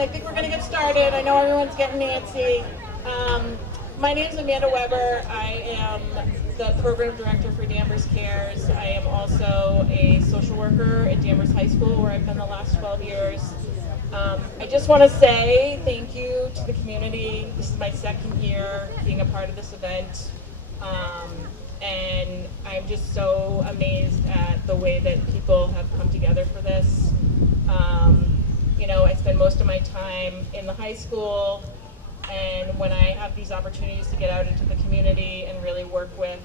I think we're going to get started. I know everyone's getting antsy. My name is Amanda Weber. I am the program director for Danvers Cares. I am also a social worker at Danvers High School, where I've been the last 12 years. I just want to say thank you to the community. This is my second year being a part of this event. And I'm just so amazed at the way that people have come together for this. You know, I spend most of my time in the high school, and when I have these opportunities to get out into the community and really work with,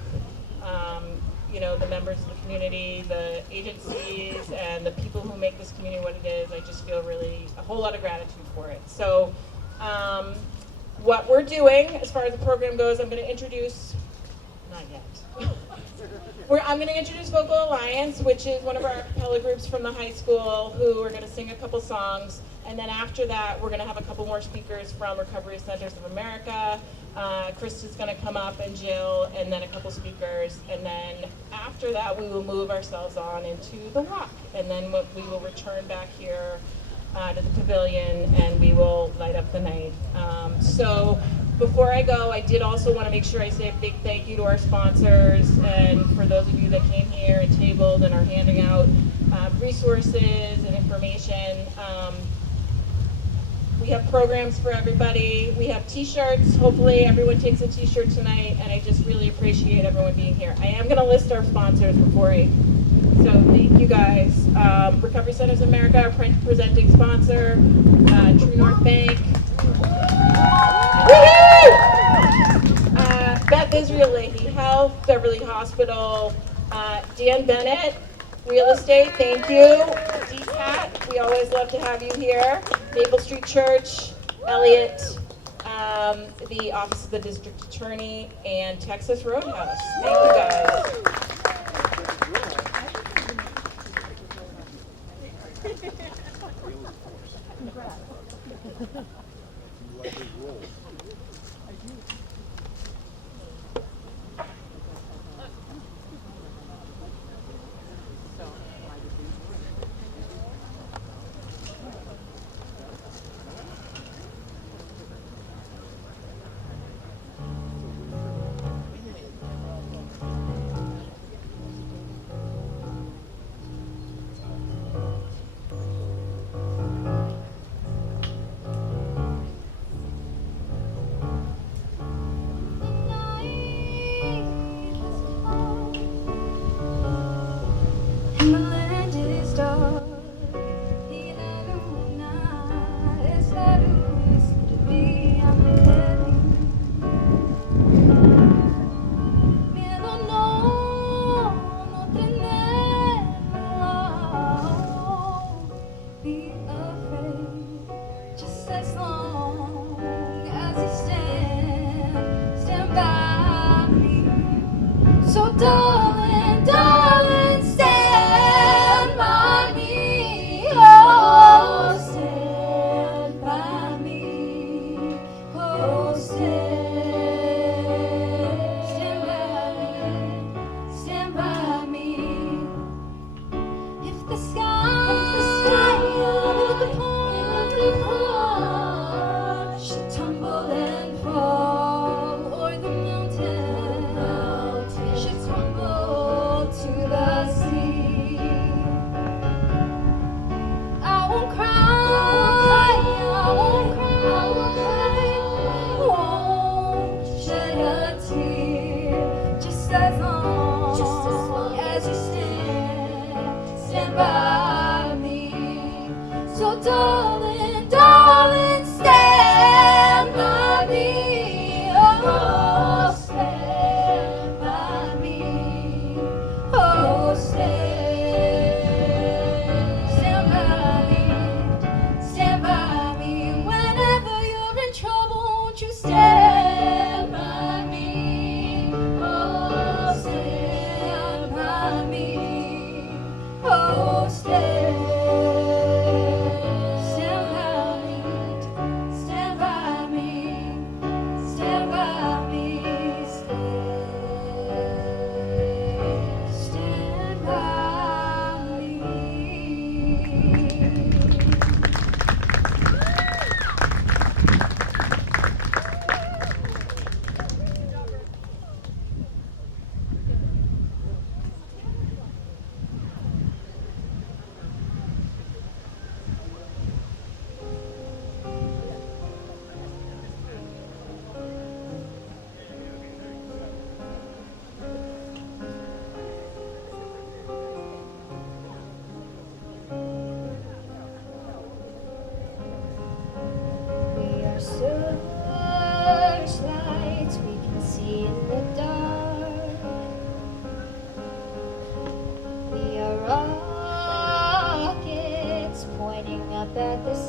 you know, the members of the community, the agencies, and the people who make this community what it is, I just feel really a whole lot of gratitude for it. So what we're doing as far as the program goes, I'm going to introduce, not yet. I'm going to introduce Vocal Alliance, which is one of our a cappella groups from the high school who are going to sing a couple songs. And then after that, we're going to have a couple more speakers from Recovery Centers of America. Chris is going to come up, and Jill, and then a couple speakers. And then after that, we will move ourselves on into the walk. And then we will return back here to the pavilion, and we will light up the night. So before I go, I did also want to make sure I say a big thank you to our sponsors, and for those of you that came here and tabled and are handing out resources and information. We have programs for everybody. We have t-shirts. Hopefully everyone takes a t-shirt tonight, and I just really appreciate everyone being here. I am going to list our sponsors before so thank you guys. Recovery Centers of America, our presenting sponsor, True North Bank, Beth Israel Leahy Health, Beverly Hospital, Dan Bennett, Real Estate, thank you. DCAT, we always love to have you here. Maple Street Church, Elliott, the Office of the District Attorney, and Texas Roadhouse. Thank you guys.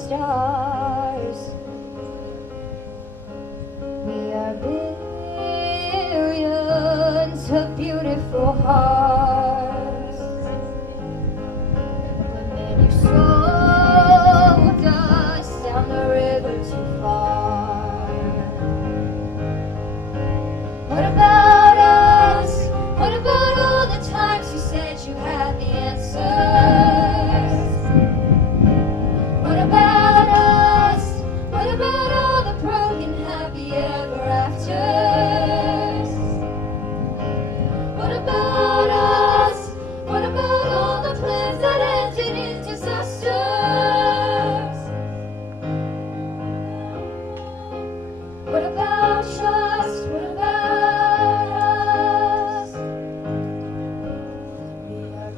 stars. We are billions of beautiful hearts. But then you sold us down the river too far. What about us? What about all the times you said you had the answers? What about us? What about all the broken happy ever afters? What about us? What about all the plans that ended in disasters? What about trust? What about us? We are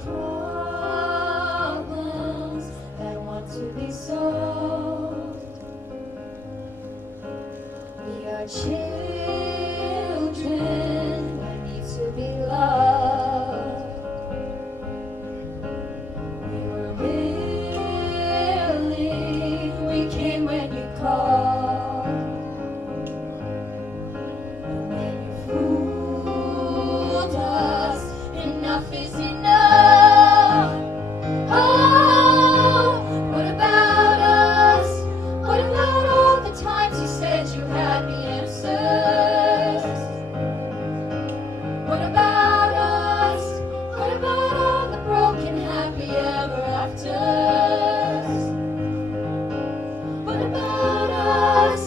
problems that want to be solved. We are children that need to be loved. We were willing, we came when you called. And then you fooled us, enough is enough. Oh, what about us? What about all the times you said you had the answers? What about us? What about all the broken happy ever afters? What about us?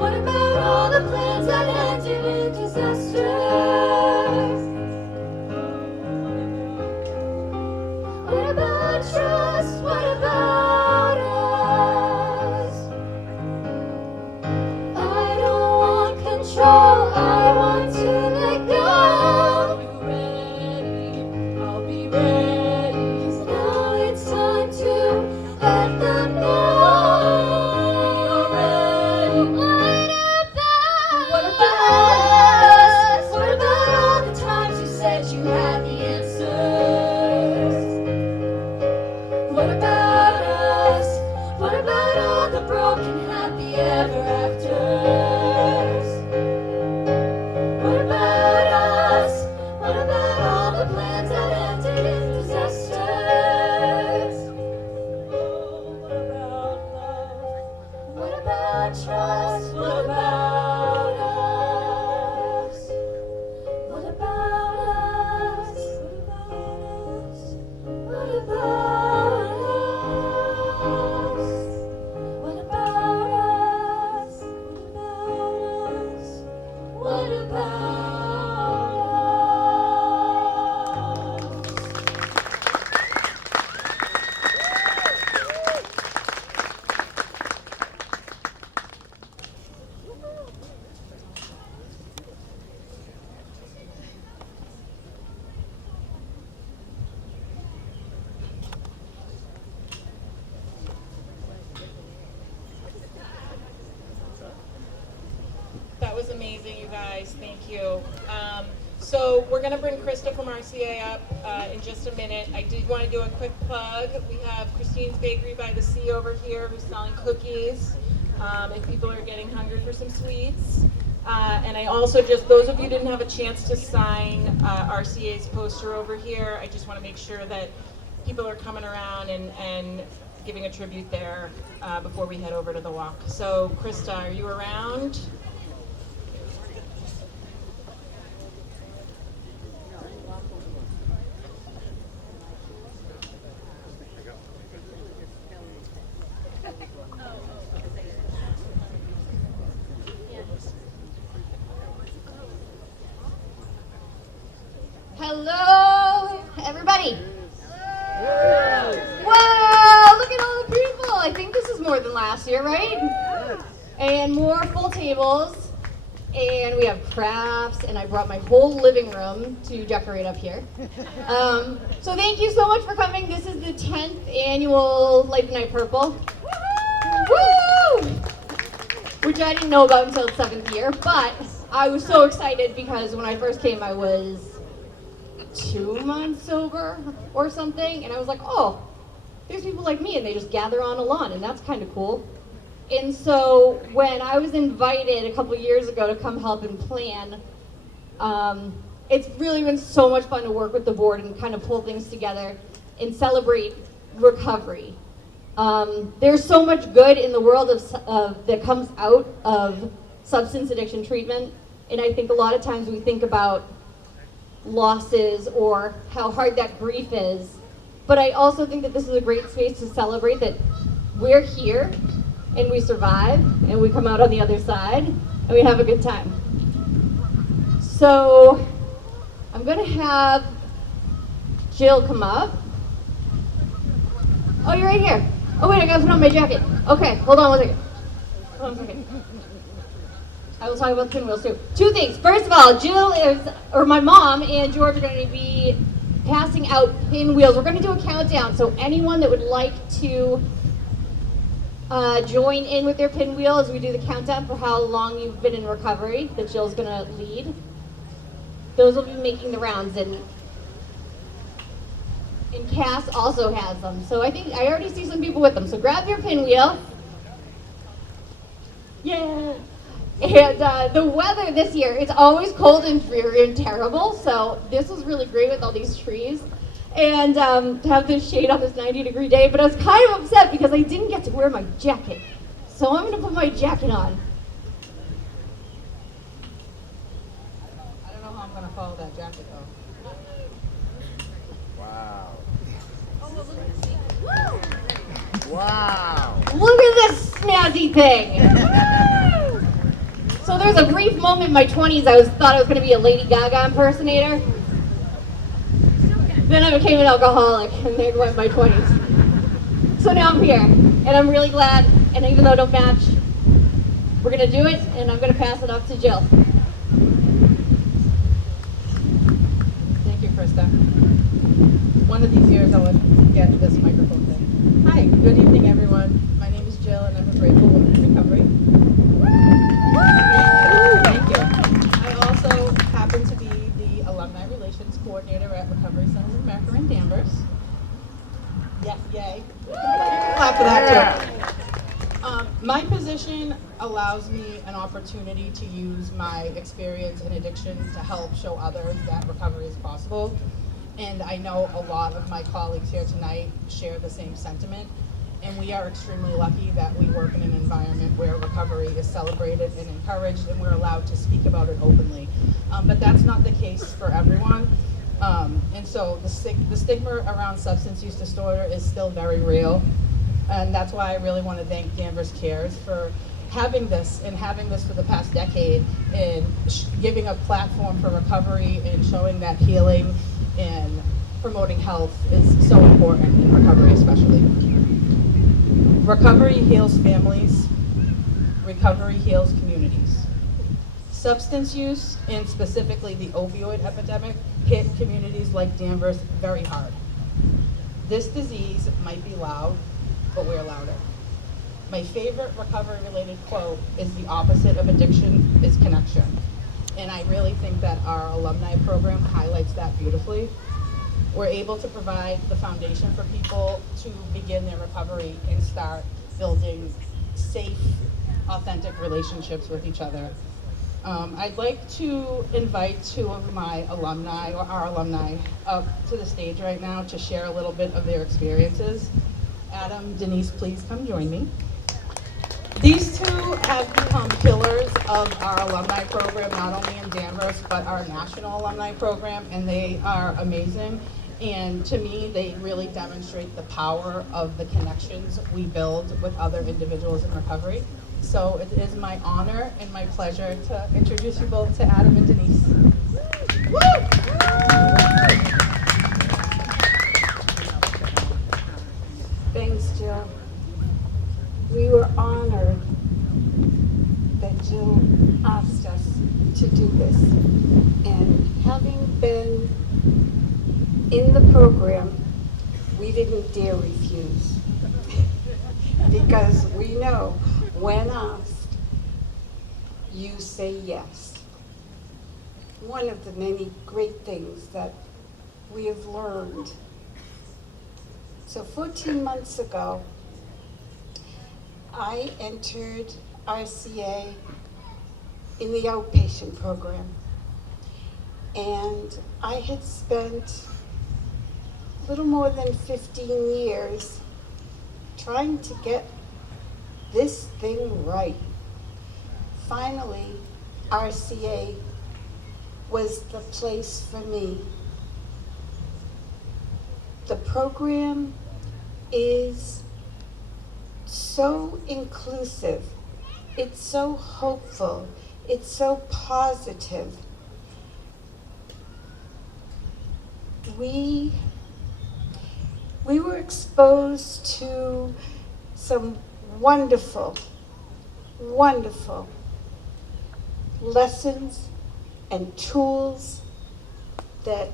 What about all the plans that ended in disasters? What about trust? What about us? I don't want control, I want to let go. You ready? I'll be ready. 'Cause now it's time to let them know. We are ready. What about us? What about all the times you said you had the answers? What about us? What about all the broken happy ever afters? What about us? What about all the plans that ended in disasters? What about love? What about trust? What about us? What about us? What about us? What about us? What about us? That was amazing, you guys. Thank you. So we're going to bring Krista from RCA up in just a minute. I did want to do a quick plug. We have Christine's Bakery by the Sea over here who's selling cookies if people are getting hungry for some sweets. And I also just, those of you who didn't have a chance to sign RCA's poster over here, I just want to make sure that people are coming around and giving a tribute there before we head over to the walk. So Krista, are you around? Hello, everybody. Wow, look at all the people. I think this is more than last year, right? And more full tables. And we have crafts, and I brought my whole living room to decorate up here. So thank you so much for coming. This is the 10th annual Light the Night Purple. Woo! Which I didn't know about until the 7th year, but I was so excited because when I first came, I was 2 months sober or something, and I was like, oh, there's people like me and they just gather on a lawn, and that's kind of cool. And so when I was invited a couple years ago to come help and plan, it's really been so much fun to work with the board and kind of pull things together and celebrate recovery. There's so much good in the world that comes out of substance addiction treatment, and I think a lot of times we think about losses or how hard that grief is, but I also think that this is a great space to celebrate that we're here and we survive and we come out on the other side and we have a good time. So I'm gonna have Jill come up. Oh, you're right here. Oh wait, I gotta put on my jacket. Okay, hold on one second. Hold on a second. I will talk about the pinwheels too. Two things. First of all, my mom and George are going to be passing out pinwheels. We're going to do a countdown, so anyone that would like to join in with their pinwheel as we do the countdown for how long you've been in recovery, that Jill's going to lead. Those will be making the rounds, and Cass also has them. So I think I already see some people with them. So grab your pinwheel. Yeah. And the weather this year, it's always cold and dreary and terrible, so this was really great with all these trees. And to have this shade on this 90-degree day, but I was kind of upset because I didn't get to wear my jacket. So I'm gonna put my jacket on. I don't know how I'm gonna follow that jacket though. Wow. Woo! Wow. Look at this snazzy thing. So there's a brief moment in my 20s thought I was going to be a Lady Gaga impersonator. Then I became an alcoholic, and there went my 20s. So now I'm here, and I'm really glad, and even though I don't match, we're going to do it, and I'm going to pass it off to Jill. Thank you, Krista. One of these years I'll get this microphone thing. Hi, good evening everyone. My name is Jill and I'm a grateful woman in recovery. Thank you. I also happen to be the Alumni Relations Coordinator at Recovery Centers of America in Danvers. Yes, yay. Clap for that too. My position allows me an opportunity to use my experience in addiction to help show others that recovery is possible. And I know a lot of my colleagues here tonight share the same sentiment. And we are extremely lucky that we work in an environment where recovery is celebrated and encouraged and we're allowed to speak about it openly. But that's not the case for everyone. And so the stigma around substance use disorder is still very real. And that's why I really want to thank Danvers Cares for having this for the past decade and giving a platform for recovery and showing that healing and promoting health is so important in recovery especially. Recovery heals families. Recovery heals communities. Substance use, and specifically the opioid epidemic, hit communities like Danvers very hard. This disease might be loud, but we're louder. My favorite recovery-related quote is the opposite of addiction is connection. And I really think that our alumni program highlights that beautifully. We're able to provide the foundation for people to begin their recovery and start building safe, authentic relationships with each other. I'd like to invite two of my alumni, or our alumni, up to the stage right now to share a little bit of their experiences. Adam, Denise, please come join me. These two have become pillars of our alumni program, not only in Danvers, but our national alumni program, and they are amazing. And to me, they really demonstrate the power of the connections we build with other individuals in recovery. So it is my honor and my pleasure to introduce you both to Adam and Denise. Woo! Thanks, Jill. We were honored that Jill asked us to do this. And having been in the program, we didn't dare refuse. Because we know when asked, you say yes. One of the many great things that we have learned So 14 months ago, I entered RCA in the outpatient program. And I had spent a little more than 15 years trying to get this thing right. Finally, RCA was the place for me. The program is so inclusive, it's so hopeful, it's so positive. We were exposed to some wonderful, wonderful lessons and tools that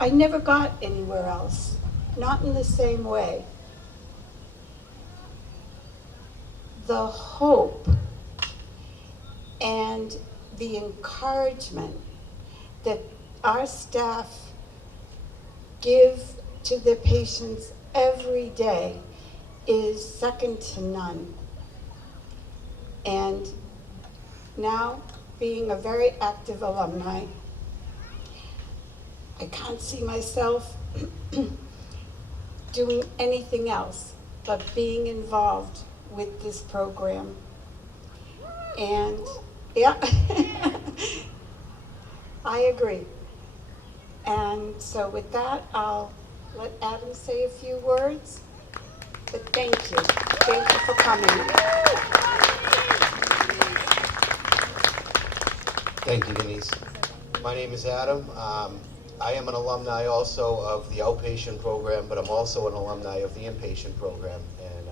I never got anywhere else, not in the same way. The hope and the encouragement that our staff give to their patients every day is second to none. And now, being a very active alumni, I can't see myself doing anything else but being involved with this program. And yeah, I agree. And so with that, I'll let Adam say a few words. But thank you. Thank you for coming. Thank you, Denise. My name is Adam. I am an alumni also of the outpatient program, but I'm also an alumni of the inpatient program. And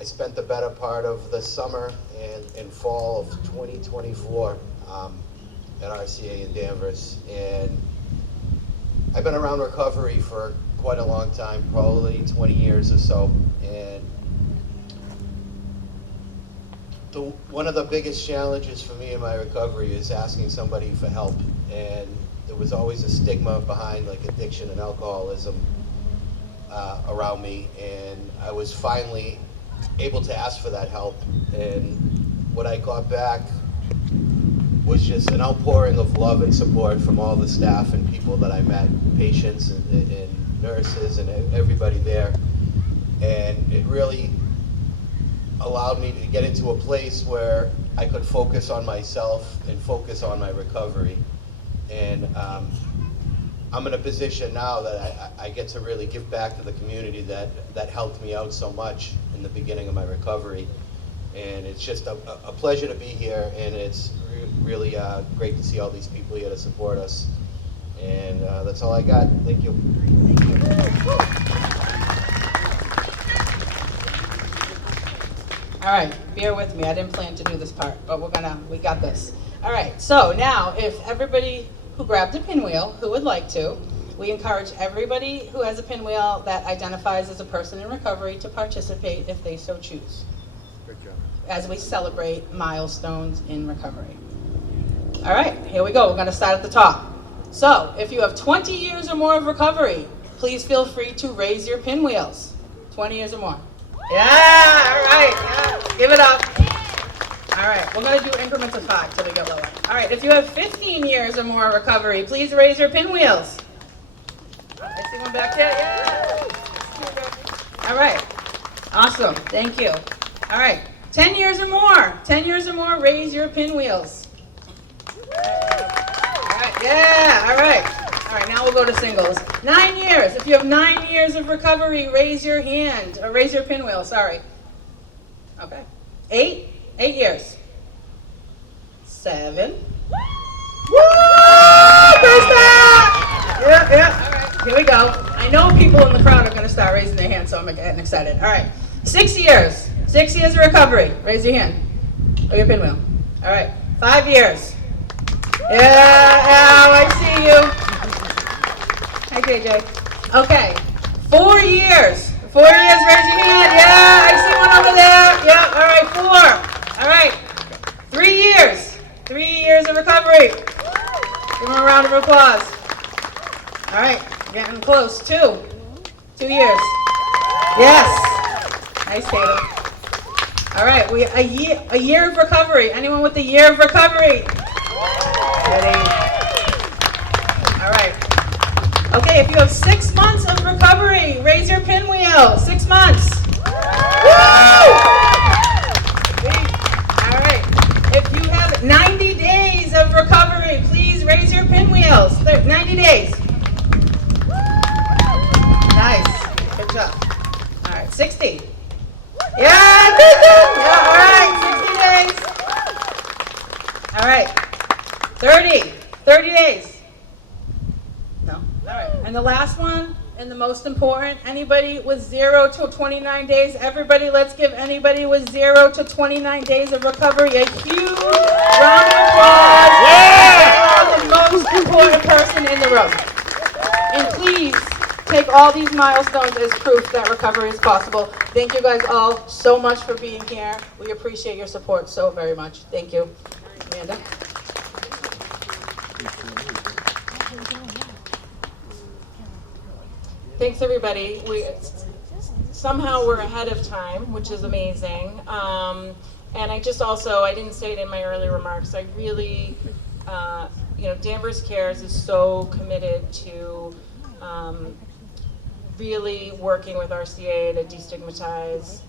I spent the better part of the summer and fall of 2024 at RCA in Danvers. And I've been around recovery for quite a long time, probably 20 years or so. And one of the biggest challenges for me in my recovery is asking somebody for help. And there was always a stigma behind like addiction and alcoholism around me. And I was finally able to ask for that help. And what I got back was just an outpouring of love and support from all the staff and people that I met, patients and nurses and everybody there. And it really allowed me to get into a place where I could focus on myself and focus on my recovery. And I'm in a position now that I get to really give back to the community that helped me out so much in the beginning of my recovery. And it's just a pleasure to be here, and it's really great to see all these people here to support us. And that's all I got. Thank you. All right, bear with me. I didn't plan to do this part, but we got this. All right, so now if everybody who grabbed a pinwheel, who would like to, we encourage everybody who has a pinwheel that identifies as a person in recovery to participate if they so choose. Good job. As we celebrate milestones in recovery. All right, here we go. We're going to start at the top. So, if you have 20 years or more of recovery, please feel free to raise your pinwheels. 20 years or more. Yeah, all right. Yeah. Give it up. All right, we're going to do increments of 5 till we get lower. All right, if you have 15 years or more of recovery, please raise your pinwheels. I see one back there. Yeah. All right. Awesome. Thank you. All right. 10 years or more. 10 years or more, raise your pinwheels. All right. Yeah. All right. All right. Now we'll go to singles. 9 years. If you have 9 years of recovery, raise your hand or raise your pinwheel. Sorry. Okay. 8. 8 years. 7. Woo! First time! Yeah, yeah. All right. Here we go. I know people in the crowd are going to start raising their hands, so I'm getting excited. All right. 6 years. 6 years of recovery. Raise your hand. Or your pinwheel. All right. 5 years. Yeah, I see you. Hi, JJ. Okay. 4 years. 4 years, raise your hand. Yeah, I see one over there. Yeah, all right, 4. All right. 3 years. 3 years of recovery. Give them a round of applause. All right, getting close. 2 years. Yes. Nice, Tatum. All right, a year of recovery. Anyone with a year of recovery? Ready? All right. Okay, if you have 6 months of recovery, raise your pinwheel. 6 months. Woo! All right. If you have 90 days of recovery, please raise your pinwheels. 90 days. Nice. Good job. All right, 60. Yeah, good job. Yeah, all right, 60 days. All right, 30 days. No, all right. And the last one, and the most important, anybody with 0 to 29 days, everybody, let's give anybody with 0 to 29 days of recovery a huge round of applause. Yeah! The most important person in the room. And please, take all these milestones as proof that recovery is possible. Thank you guys all so much for being here. We appreciate your support so very much. Thank you. Amanda? Thanks, everybody. Somehow we're ahead of time, which is amazing. And I didn't say it in my early remarks, I really, Danvers Cares is so committed to really working with RCA to destigmatize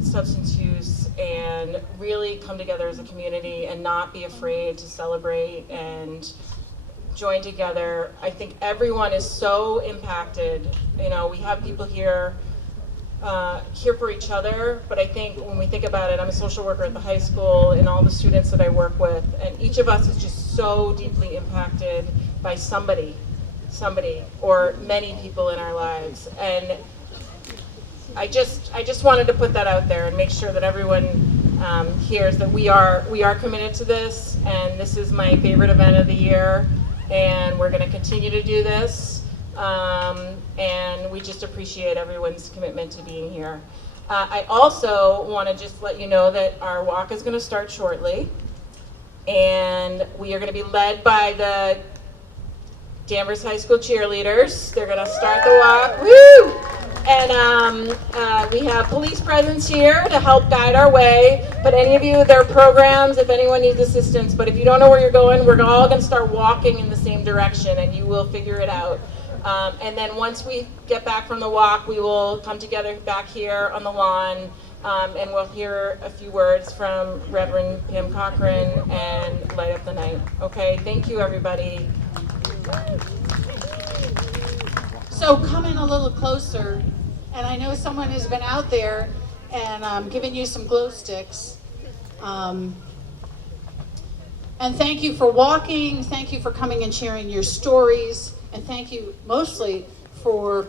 substance use and really come together as a community and not be afraid to celebrate and join together. I think everyone is so impacted. We have people here for each other, but I think when we think about it, I'm a social worker at the high school and all the students that I work with, and each of us is just so deeply impacted by somebody or many people in our lives. And I just wanted to put that out there and make sure that everyone hears that we are committed to this, and this is my favorite event of the year, and we're going to continue to do this, and we just appreciate everyone's commitment to being here. I also want to just let you know that our walk is going to start shortly, and we are going to be led by the Danvers High School cheerleaders. They're going to start the walk. Woo! And we have police presence here to help guide our way. But any of you, there are programs if anyone needs assistance. But if you don't know where you're going, we're all going to start walking in the same direction, and you will figure it out. And then once we get back from the walk, we will come together back here on the lawn, and we'll hear a few words from Reverend Pam Cochran and light up the night. Okay, thank you, everybody. So come in a little closer, and I know someone has been out there and given you some glow sticks. And thank you for walking, thank you for coming and sharing your stories, and thank you mostly for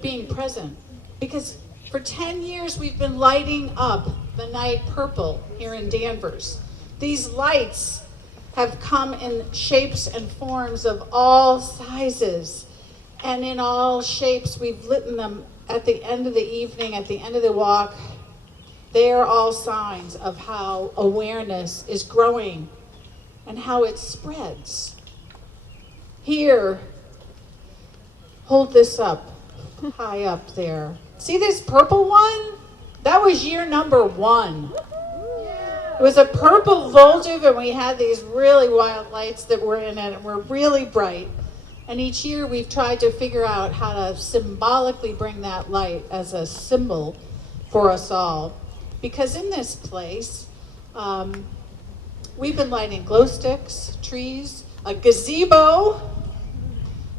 being present. Because for 10 years we've been lighting up the night purple here in Danvers. These lights have come in shapes and forms of all sizes. And in all shapes, we've lit them at the end of the evening, at the end of the walk. They are all signs of how awareness is growing and how it spreads. Here, hold this up, high up there. See this purple one? That was year number 1. It was a purple votive, and we had these really wild lights that were in it, and were really bright. And each year we've tried to figure out how to symbolically bring that light as a symbol for us all. Because in this place, we've been lighting glow sticks, trees, a gazebo,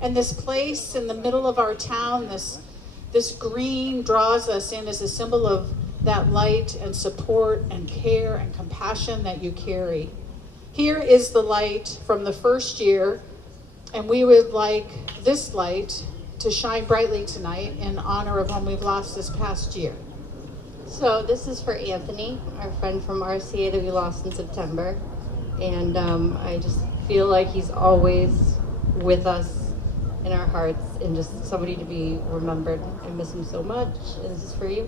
and this place in the middle of our town, this green draws us in as a symbol of that light and support and care and compassion that you carry. Here is the light from the first year, and we would like this light to shine brightly tonight in honor of whom we've lost this past year. So this is for Anthony, our friend from RCA that we lost in September. And I just feel like he's always with us in our hearts and just somebody to be remembered. I miss him so much. And this is for you.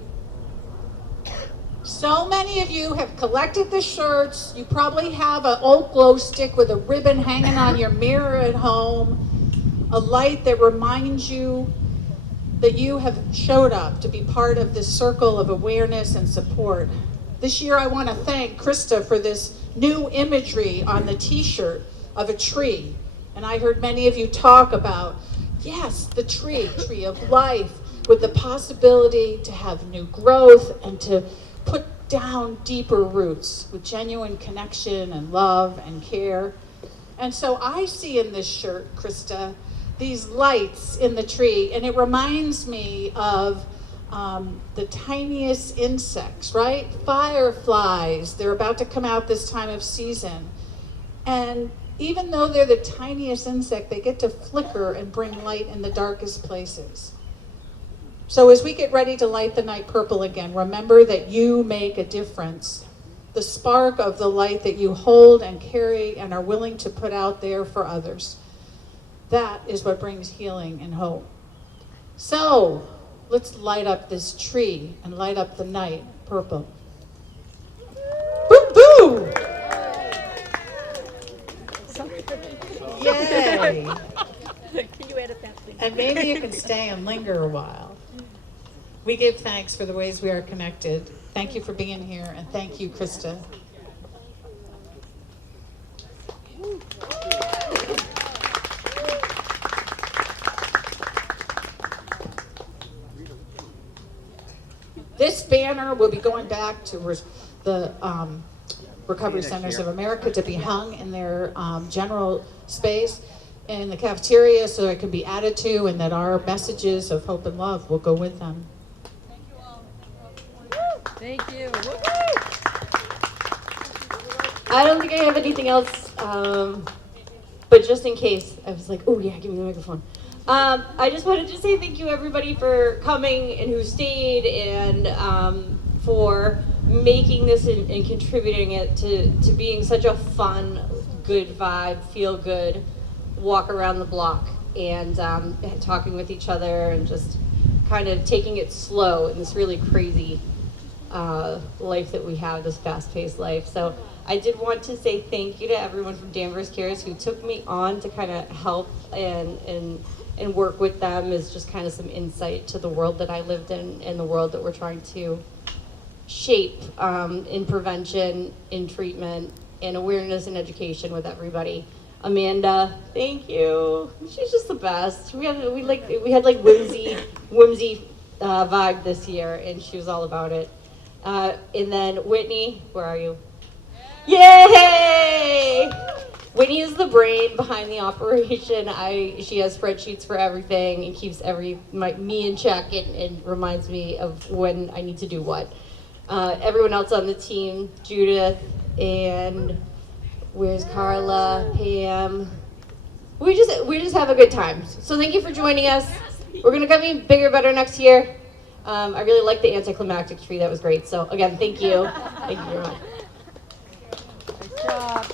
So many of you have collected the shirts. You probably have an old glow stick with a ribbon hanging on your mirror at home. a light that reminds you that you have showed up to be part of this circle of awareness and support. This year I want to thank Krista for this new imagery on the t-shirt of a tree. And I heard many of you talk about, yes, the tree of life, with the possibility to have new growth and to put down deeper roots with genuine connection and love and care. And so I see in this shirt, Krista, these lights in the tree, and it reminds me of the tiniest insects, right? Fireflies, they're about to come out this time of season. And even though they're the tiniest insect, they get to flicker and bring light in the darkest places. So as we get ready to light the night purple again, remember that you make a difference. The spark of the light that you hold and carry and are willing to put out there for others. That is what brings healing and hope. So let's light up this tree and light up the night purple. Boo boo! Yay! Can you edit that, please? And maybe you can stay and linger a while. We give thanks for the ways we are connected. Thank you for being here, and thank you, Krista. This banner will be going back to the Recovery Centers of America to be hung in their general space in the cafeteria so it can be added to, and that our messages of hope and love will go with them. Thank you. I don't think I have anything else, but just in case, I was like, oh yeah, give me the microphone. I just wanted to say thank you everybody for coming and who stayed, and for making this and contributing it to being such a fun, good vibe, feel good, walk around the block, and talking with each other and just kind of taking it slow in this really crazy life that we have, this fast-paced life. So I did want to say thank you to everyone from Danvers Cares who took me on to kind of help and work with them as just kind of some insight to the world that I lived in and the world that we're trying to shape in prevention, in treatment, in awareness and education with everybody. Amanda, thank you. She's just the best. We had whimsy vibe this year, and she was all about it. And then Whitney, where are you? Yay! Whitney is the brain behind the operation. She has spreadsheets for everything and keeps me in check and reminds me of when I need to do what. Everyone else on the team, Judith, and where's Carla, Pam? We just have a good time. So thank you for joining us. We're gonna come in bigger, better next year. I really like the anticlimactic tree. That was great. So again, thank you. Thank you very much. Nice job.